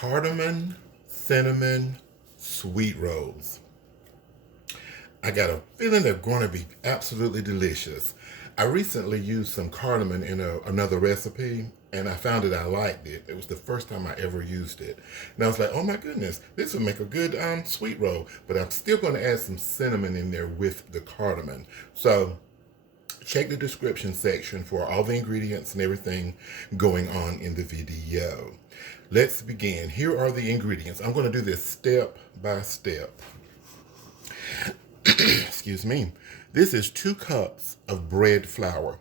Cardamom, cinnamon, sweet rolls. I got a feeling they're going to be absolutely delicious. I recently used some cardamom in another recipe, and I found that I liked it. It was the first time I ever used it. And I was like, oh my goodness, this would make a good sweet roll. But I'm still going to add some cinnamon in there with the cardamom. So check the description section for all the ingredients and everything going on in the video. Let's begin. Here are the ingredients. I'm going to do this step by step. Excuse me. This is 2 cups of bread flour.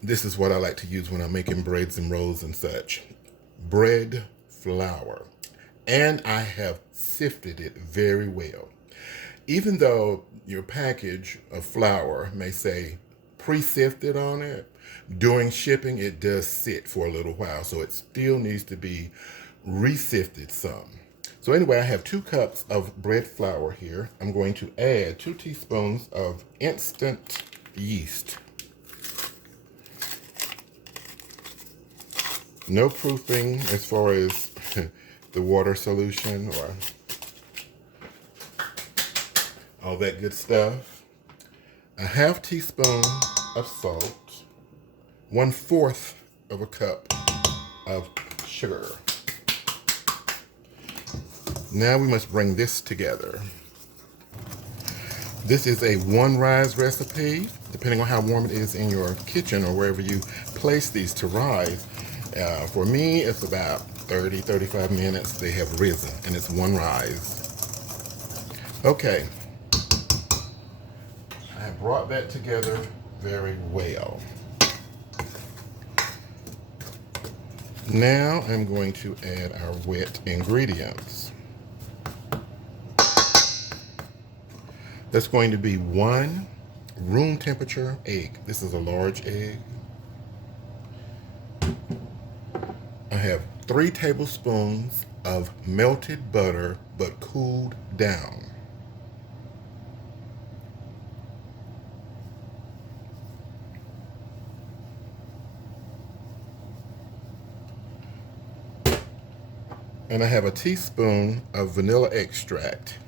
This is what I like to use when I'm making breads and rolls and such. Bread flour. And I have sifted it very well. Even though your package of flour may say pre-sifted on it, during shipping it does sit for a little while, so it still needs to be re-sifted some. So anyway, I have 2 cups of bread flour here. I'm going to add 2 teaspoons of instant yeast. No proofing as far as the water solution or all that good stuff. A half teaspoon of salt. 1/4 of a cup of sugar. Now we must bring this together. This is a 1 rise recipe, depending on how warm it is in your kitchen or wherever you place these to rise. For me, it's about 30-35 minutes. They have risen, and it's 1 rise. Okay. I brought that together very well. Now I'm going to add our wet ingredients. That's going to be 1 room temperature egg. This is a large egg. I have 3 tablespoons of melted butter, but cooled down. And I have a teaspoon of vanilla extract.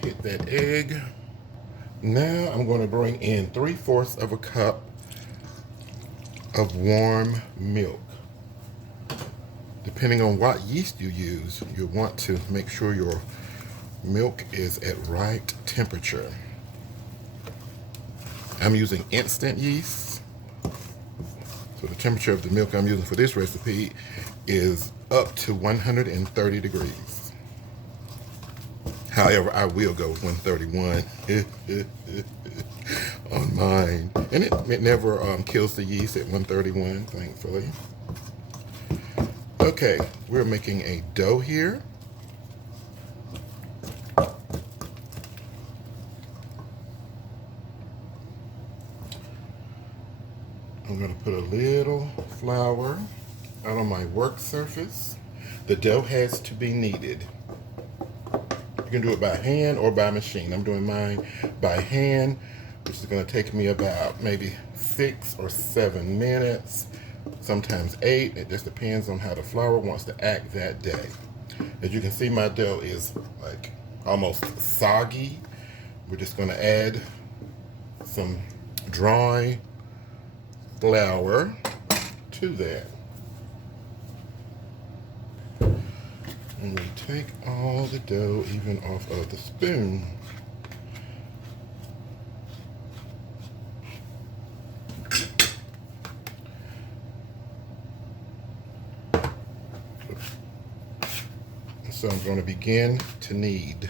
Hit that egg. Now I'm going to bring in 3/4 of a cup of warm milk. Depending on what yeast you use, you'll want to make sure your milk is at right temperature. I'm using instant yeast. So the temperature of the milk I'm using for this recipe is up to 130 degrees. However, I will go with 131 on mine. And it never kills the yeast at 131, thankfully. Okay, we're making a dough here. I'm going to put a little flour out on my work surface. The dough has to be kneaded. You can do it by hand or by machine. I'm doing mine by hand, which is going to take me about maybe 6 or 7 minutes, sometimes 8. It just depends on how the flour wants to act that day. As you can see, my dough is like almost soggy. We're just going to add some dry flour to that. And we take all the dough even off of the spoon. So I'm going to begin to knead.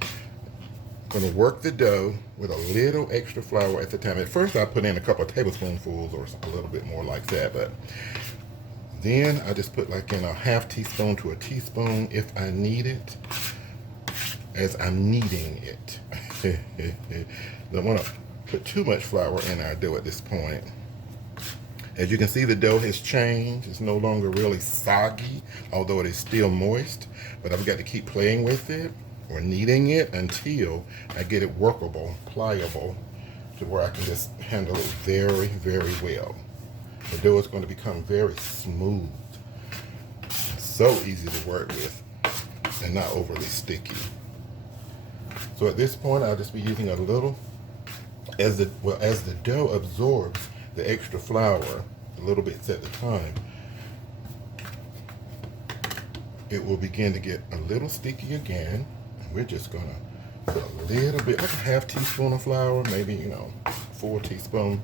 I'm going to work the dough with a little extra flour at the time. At first I put in a couple of tablespoonfuls or a little bit more like that, but then I just put like in a half teaspoon to a teaspoon if I need it, as I'm kneading it. Don't want to put too much flour in our dough at this point. As you can see, the dough has changed. It's no longer really soggy, although it is still moist, but I've got to keep playing with it or kneading it until I get it workable, pliable, to to where I can just handle it very, very well. The dough is going to become very smooth. So easy to work with and not overly sticky. So at this point, I'll just be using a little, as the dough absorbs the extra flour, a little bits at the time, it will begin to get a little sticky again. And we're just gonna put a little bit, like a half teaspoon of flour, maybe, you know, 4 teaspoons.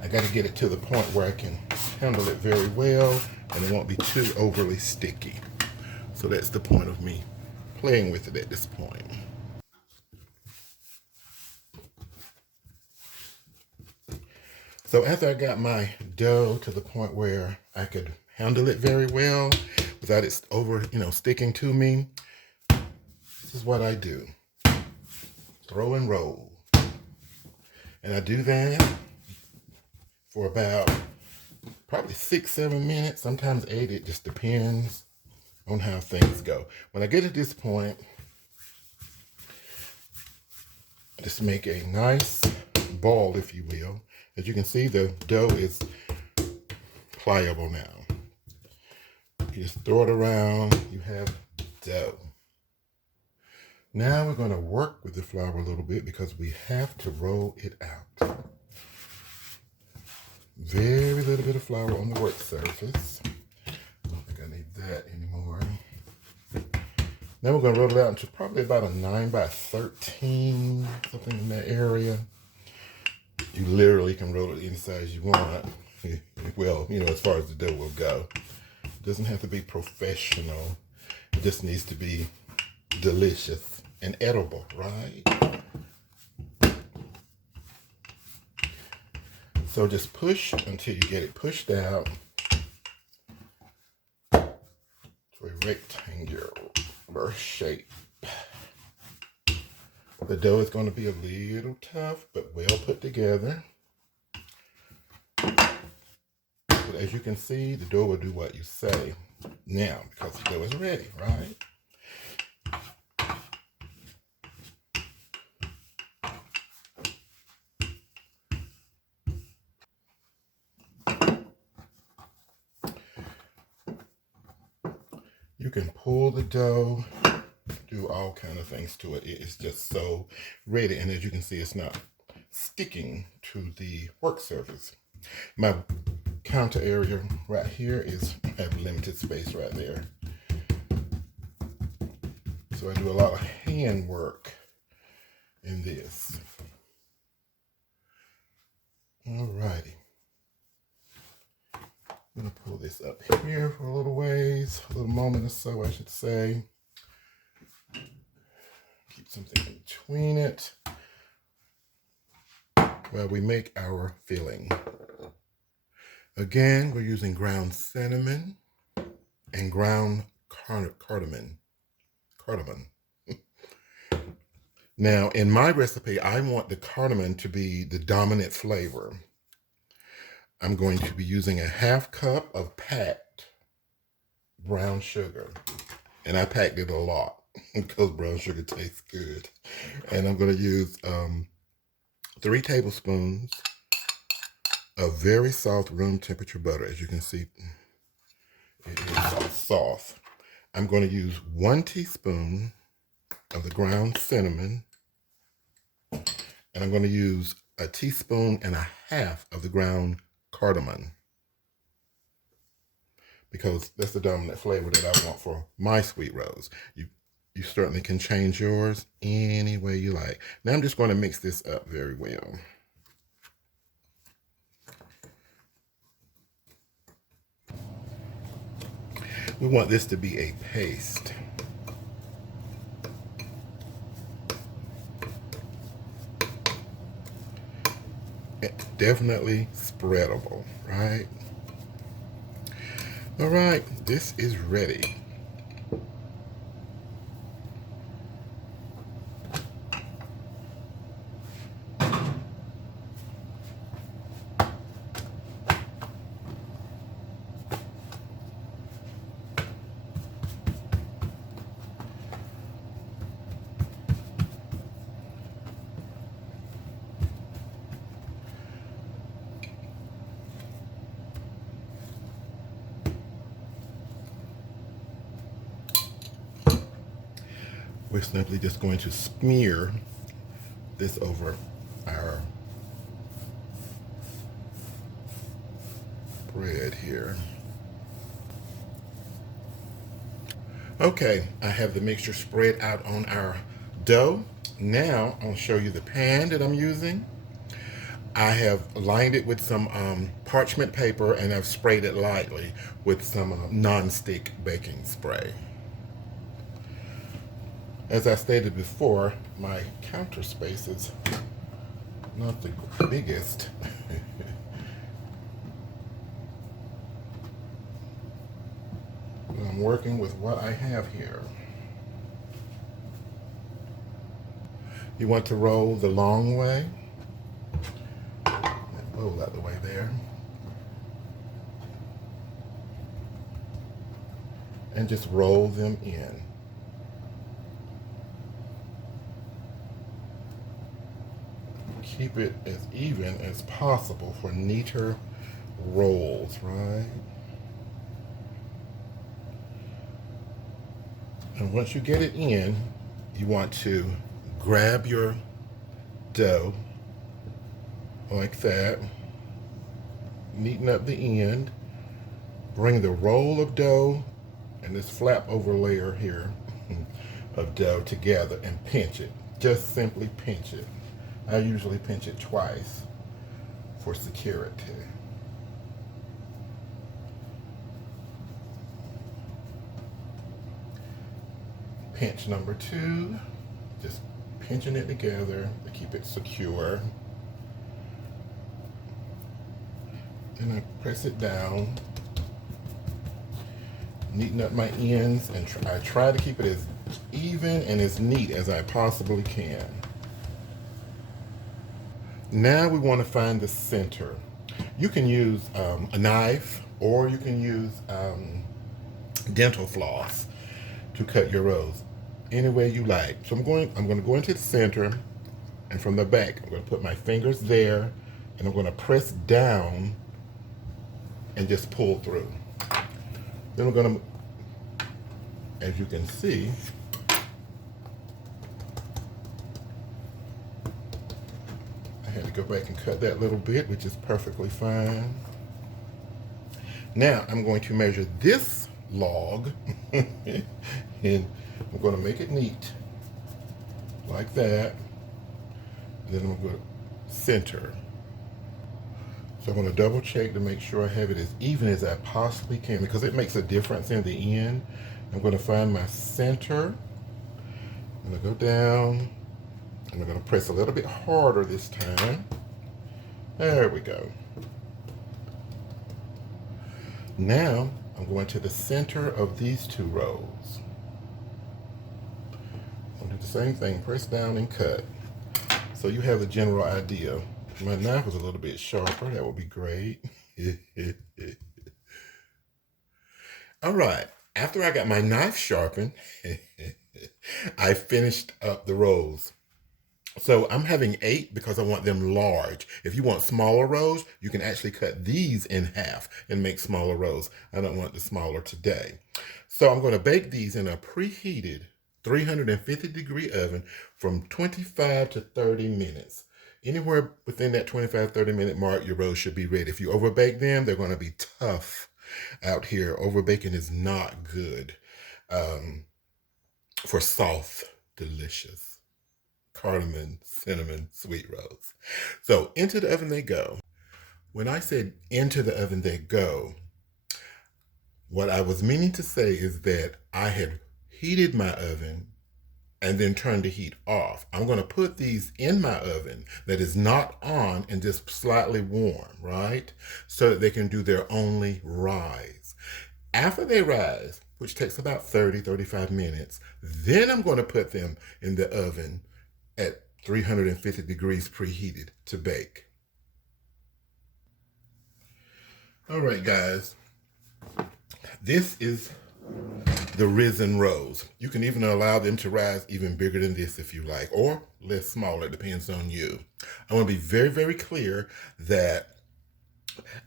I got to get it to the point where I can handle it very well and it won't be too overly sticky. So that's the point of me playing with it at this point. So after I got my dough to the point where I could handle it very well without it over, sticking to me, this is what I do. Throw and roll. And I do that for about probably 6-7 minutes, sometimes 8. It just depends on how things go. When I get to this point, just make a nice ball, if you will. As you can see, the dough is pliable now. You just throw it around, you have dough. Now we're going to work with the flour a little bit because we have to roll it out. Very little bit of flour on the work surface. I don't think I need that anymore. Now we're going to roll it out into probably about a 9x13, something in that area. You literally can roll it any size you want. Well, as far as the dough will go. It doesn't have to be professional. It just needs to be delicious and edible, right? So just push until you get it pushed out to a rectangular shape. The dough is going to be a little tough, but well put together. But as you can see, the dough will do what you say now because the dough is ready, right? You can pull the dough, do all kind of things to it. It is just so ready. And as you can see, it's not sticking to the work surface. My counter area right here I have limited space right there. So I do a lot of hand work in this. Alrighty. I'm going to pull this up here for a little ways, a little moment or so, I should say. Keep something in between it while we make our filling. Again, we're using ground cinnamon and ground cardamom. Now, in my recipe, I want the cardamom to be the dominant flavor. I'm going to be using a 1/2 cup of packed brown sugar. And I packed it a lot because brown sugar tastes good. And I'm going to use 3 tablespoons of very soft room temperature butter. As you can see, it is soft. I'm going to use 1 teaspoon of the ground cinnamon. And I'm going to use 1.5 teaspoons of the ground cardamom, because that's the dominant flavor that I want for my sweet rolls. You certainly can change yours any way you like. Now I'm just going to mix this up very well. We want this to be a paste. Definitely spreadable, right? All right, this is ready. We're simply just going to smear this over our bread here. Okay, I have the mixture spread out on our dough. Now I'll show you the pan that I'm using. I have lined it with some parchment paper, and I've sprayed it lightly with some non-stick baking spray. As I stated before, my counter space is not the biggest. I'm working with what I have here. You want to roll the long way. Roll out the way there. And just roll them in. Keep it as even as possible for neater rolls, right? And once you get it in, you want to grab your dough like that, neaten up the end, bring the roll of dough and this flap over layer here of dough together and pinch it. Just simply pinch it. I usually pinch it twice for security. Pinch number 2, just pinching it together to keep it secure. And I press it down, neaten up my ends, and I try to keep it as even and as neat as I possibly can. Now we want to find the center. You can use a knife, or you can use dental floss to cut your rolls any way you like. So I'm going to go into the center, and from the back I'm going to put my fingers there, and I'm going to press down and just pull through. Then we're going to, as you can see, I had to go back and cut that little bit, which is perfectly fine. Now I'm going to measure this log and I'm going to make it neat like that. And then I'm going to center. So I'm going to double check to make sure I have it as even as I possibly can, because it makes a difference in the end. I'm going to find my center. I'm going to go down, and I'm going to press a little bit harder this time. There we go. Now I'm going to the center of these 2 rows. I'll do the same thing, press down and cut. So you have the general idea. If my knife was a little bit sharper, that would be great. All right, after I got my knife sharpened, I finished up the rolls. So I'm having 8 because I want them large. If you want smaller rolls, you can actually cut these in half and make smaller rolls. I don't want the smaller today. So I'm going to bake these in a preheated 350-degree oven from 25 to 30 minutes. Anywhere within that 25-30 minute mark, your rolls should be ready. If you overbake them, they're going to be tough out here. Overbaking is not good for soft, delicious cardamom, cinnamon, sweet rolls. So into the oven they go. When I said into the oven they go, what I was meaning to say is that I had heated my oven and then turn the heat off. I'm going to put these in my oven that is not on and just slightly warm, right? So that they can do their only rise. After they rise, which takes about 30-35 minutes, then I'm going to put them in the oven at 350 degrees preheated to bake. All right, guys. This is the risen rolls. You can even allow them to rise even bigger than this if you like, or less smaller, it depends on you. I want to be very, very clear that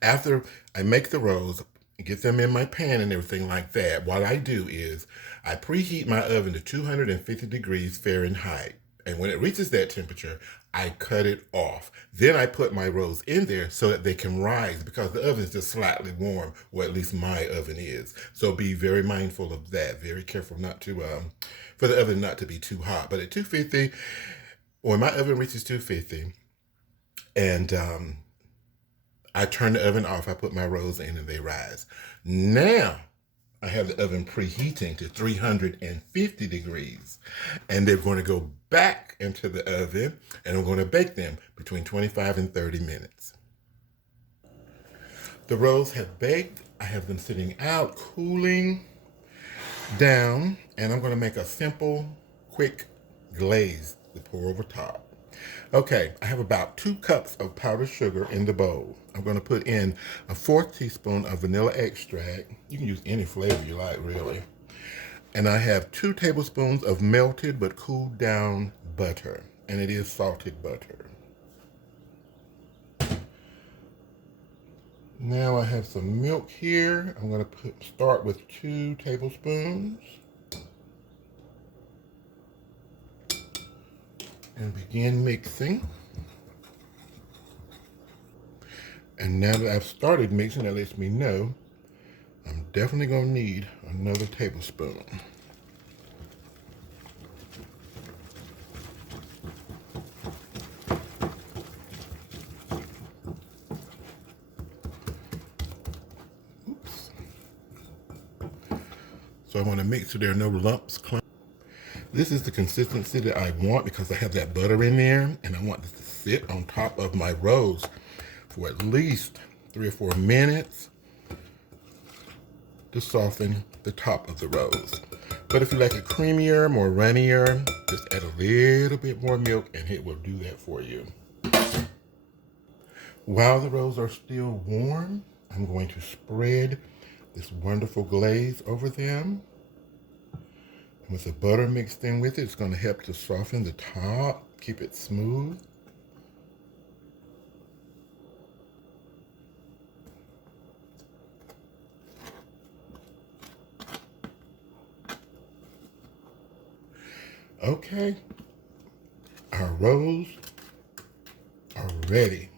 after I make the rolls, get them in my pan and everything like that, what I do is I preheat my oven to 250 degrees Fahrenheit. And when it reaches that temperature, I cut it off. Then I put my rolls in there so that they can rise because the oven is just slightly warm, or at least my oven is. So be very mindful of that. Very careful not to, for the oven not to be too hot. But at 250, when my oven reaches 250, and I turn the oven off, I put my rolls in and they rise. Now, I have the oven preheating to 350 degrees. And they're going to go back into the oven and I'm going to bake them between 25 and 30 minutes. The rolls have baked. I have them sitting out, cooling down, and I'm going to make a simple, quick glaze to pour over top. Okay, I have about 2 cups of powdered sugar in the bowl. I'm going to put in a 1/4 teaspoon of vanilla extract. You can use any flavor you like, really. And I have 2 tablespoons of melted but cooled down butter. And it is salted butter. Now I have some milk here. I'm going to start with 2 tablespoons. And begin mixing. And now that I've started mixing, that lets me know I'm definitely going to need another tablespoon. Oops. So I want to make sure there are no lumps. This is the consistency that I want because I have that butter in there, and I want this to sit on top of my rolls for at least 3 or 4 minutes to soften the top of the rolls. But if you like it creamier, more runnier, just add a little bit more milk and it will do that for you. While the rolls are still warm, I'm going to spread this wonderful glaze over them. With the butter mixed in with it, it's going to help to soften the top, keep it smooth. Okay, our rolls are ready.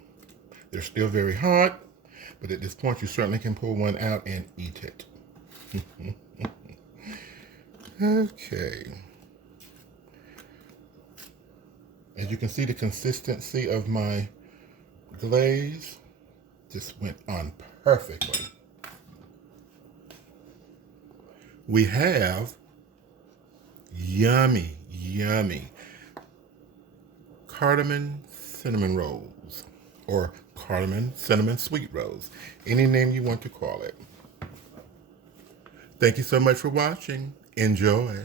They're still very hot, but at this point you certainly can pull one out and eat it. Okay. As you can see, the consistency of my glaze just went on perfectly. We have yummy, yummy cardamom cinnamon rolls, or cardamom cinnamon sweet rolls, any name you want to call it. Thank you so much for watching. Enjoy.